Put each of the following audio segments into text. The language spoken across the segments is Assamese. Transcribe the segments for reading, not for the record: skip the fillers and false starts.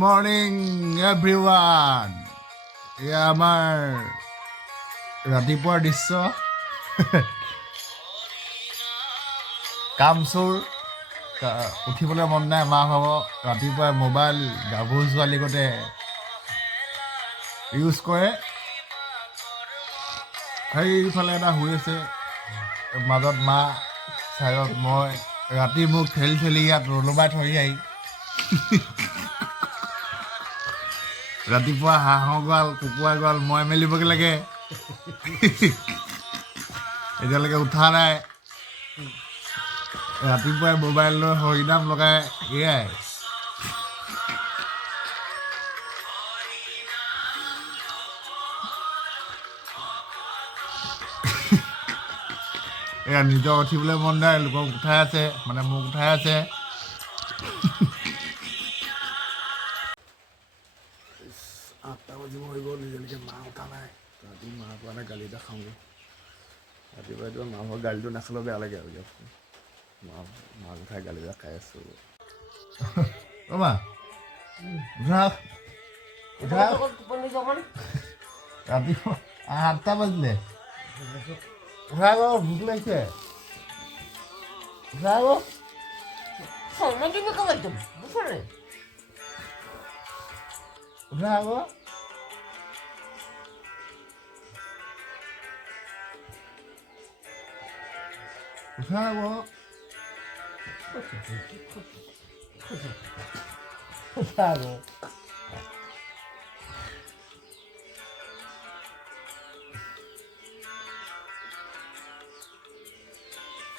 Morning everyone. এয়া আমাৰ ৰাতিপুৱাৰ দৃশ্য। কামচোৰ উঠিবলৈ মন নাই, মা ভাব ৰাতিপুৱাই মোবাইল গাভৰু ছোৱালী গতে ইউজ কৰে। সেইফালে এটা শুই আছে, মাজত মা, চাইডত মই। ৰাতি মোক ঠেলি ঠেলি ইয়াত ৰলোবাই থৈ আহি ৰাতিপুৱা হাঁহৰ গঁৰাল, কুকুৰাৰ গঁৰাল মই মেলিবগৈ লাগে। এতিয়ালৈকে উঠা নাই। ৰাতিপুৱাই মোবাইল লৈ হৰিনাম লগাই এয়াই। এয়া নিজৰ উঠিবলৈ মন নাই, লোকক উঠাই আছে, মানে মোক উঠাই আছে। আঠটা বাজিব হৈ গ'ল, এতিয়ালৈকে মা উঠা নাই। ৰাতি মাৰ পৰা নাই গালি এটা খাওঁগৈ। ৰাতিপুৱাইতো মাৰ ঘৰৰ গালিটো নাখালেও বেয়া লাগে আৰু দিয়কচোন। মাক উঠাই গালি এটা খাই আছোঁ। অ' মা উঠা উঠা, ৰাতিপুৱা 8টা বাজিলে। উঠা আকৌ, ভোক লাগিছে। উঠা আকৌ। উঠা আকৌ। উঠা আকৌ। উঠা আকৌ।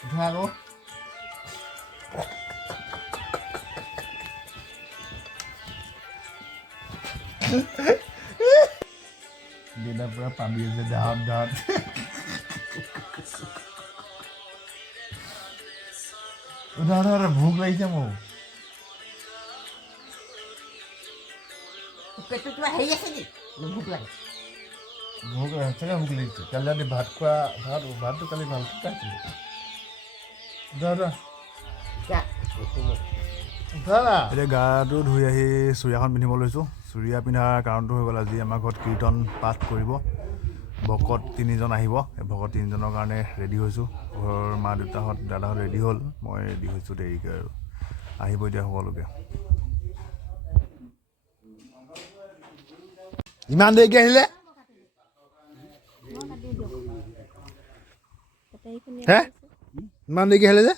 উঠা আকৌ। দেউতা পুৰা পাবি আছে ডাঁত ডাঁত। উঠা উঠা, ভোক লাগিছে মোৰ। পেটটো কিবা হেৰি আছে নেকি? ভোক লাগে। ভোক সঁচাকৈ ভোক লাগিছে। কালি ৰাতি ভাতটো কালি ভালকৈ খাইছিলোঁ। এতিয়া গাটো ধুই আহি চুৰিয়াখন পিন্ধিব লৈছোঁ। চুৰিয়া পিন্ধাৰ কাৰণটো হৈ গ'ল, আজি আমাৰ ঘৰত কীৰ্তন পাঠ কৰিব। ভকত 3জন আহিব। এই ভকত 3জনৰ কাৰণে ৰেডি হৈছোঁ। ঘৰৰ মা দেউতাহঁত দাদাহঁত ৰেডি হ'ল, মই ৰেডি হৈছোঁ দেৰিকৈ আৰু। আহিব এতিয়া সকলোকে। ইমান দেৰিকৈ আহিলে হে? ইমান দেৰিকৈ আহিলে যে?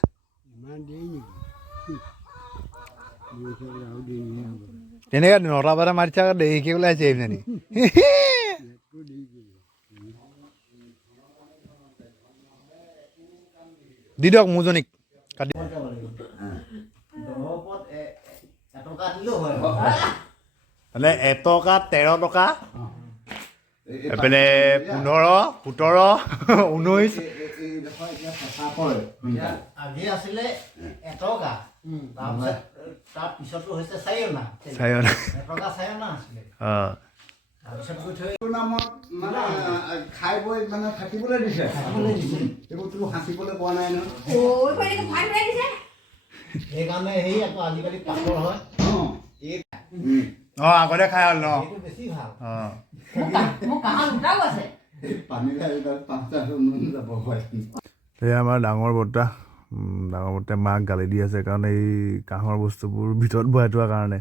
তেনেকৈ 9টা বজাত মাতিছে, আকৌ দেৰিকৈ ওলাই আহিছে এইপিনে। দি দিয়ক মোৰজনীক কাটি। মানে 1 টকা 13 টকা, এইপিনে 15, 17, 19। আজি আছিলে 1 টকা, তাৰ পিছতো হৈছে 4 অনা। 4 অনা, 1 টকা 4 অনা আছিলে। খাই বৈ মানে থাকিবলৈ দিছে, এইবোৰতো সাঁচিবলৈ পোৱা নাই নহয়। সেইকাৰণে সেই আকৌ আজিকালি পাথৰ হয়। আগতে খাই হ'ল ন, বেছি ভাল। এই আমাৰ ডাঙৰ বৰ্তাই মাক গালি দি আছে, কাৰণ এই কাঁহৰ বস্তুবোৰ ভিতৰত ভৰাই থোৱাৰ কাৰণে।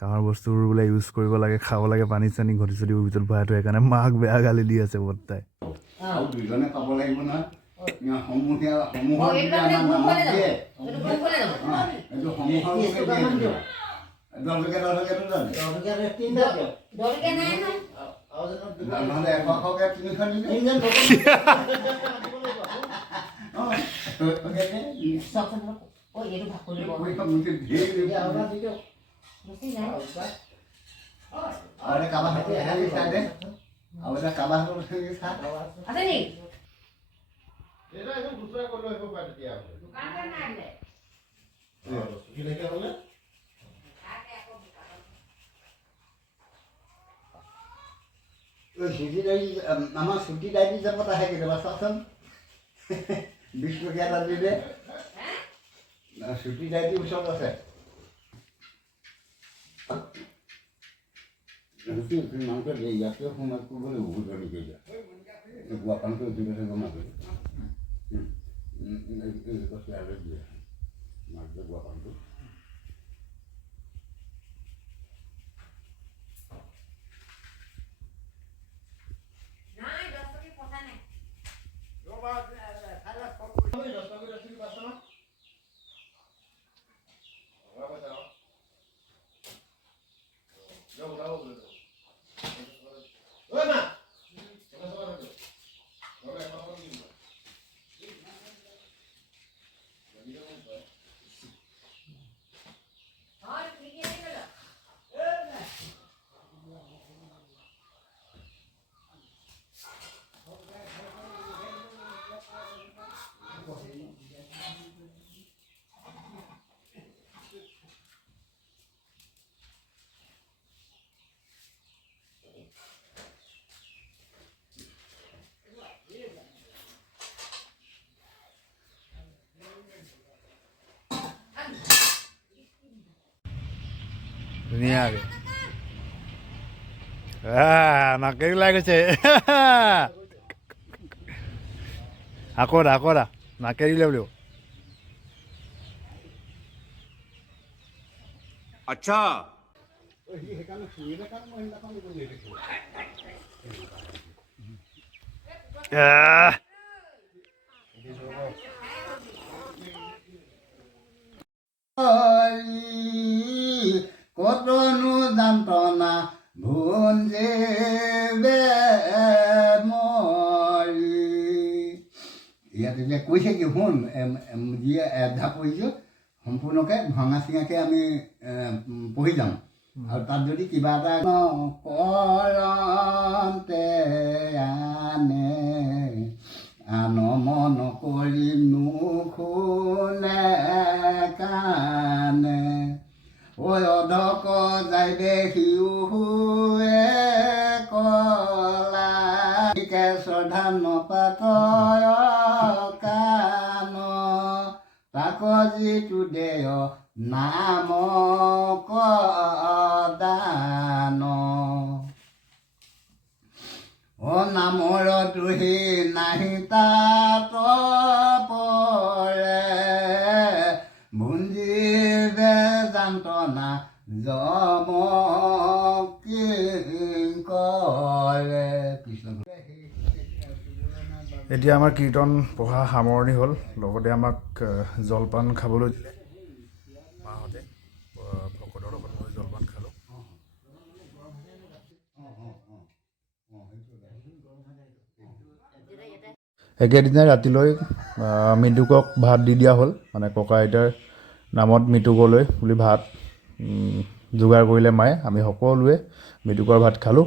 কাঁহৰ বস্তুবোৰ বোলে ইউজ কৰিব লাগে, খাব লাগে, পানী চানী ঘটি চটিবোৰ ভিতৰত ভৰাই থয়, সেইকাৰণে মাক বেয়া গালি দি আছে বৰ্তাই। আৰু 2জনে পাব লাগিব নহয়। আমাৰ ছুটি ডাইটি যাবত আহে কেতিয়াবা, চাওকচোন 20 টকীয়া এটা দি দে। ছুটি ডাইটিৰ ওচৰত আছে। মাংস ইয়াতে সোমাই কৰিবলৈ বহুত ধৰণকে যায় গুৱাপানটো উঠিবলৈ জমা কৰি আৰু দিয়ে মাছ যে গুৱাপানটো ধুনীয়াকৈ নাকেৰি ওলাই গৈছে আকৌ দা নাকেৰি উলিয়াব লাগিব আচ্ছা কতনো যন্ত্ৰণা ভুঞ্জে মৰি ইয়াত এতিয়া কৈছে কি শুন যিয়ে এধা পঢ়িছোঁ সম্পূৰ্ণকৈ ভঙা চিঙাকৈ আমি পঢ়ি যাম আৰু তাত যদি কিবা এটা কৰন্তে আনে আন মন কৰি নুশুনে কানে ঐ অধক যাই দে শিউৱে কলা শ্ৰদ্ধা নপাতয় কান তাক যিটো দেয় নাম দান অ নামৰ দোষী নাহি তাত পৰে ভুঞ্জিবে যন্ত্ৰণা যম কৰে কৃষ্ণ। এতিয়া আমাৰ কীৰ্তন পঢ়া সামৰণি হ'ল লগতে আমাক জলপান খাবলৈ দিলে মাহঁতে ভকতৰ লগত মই জলপান খালোঁ একেদিনাই ৰাতিলৈ মৃতকক ভাত দি দিয়া হ'ল মানে ককা আইতাৰ নামত মৃতকলৈ বুলি ভাত যোগাৰ কৰিলে মায়ে আমি সকলোৱে মৃতকৰ ভাত খালোঁ।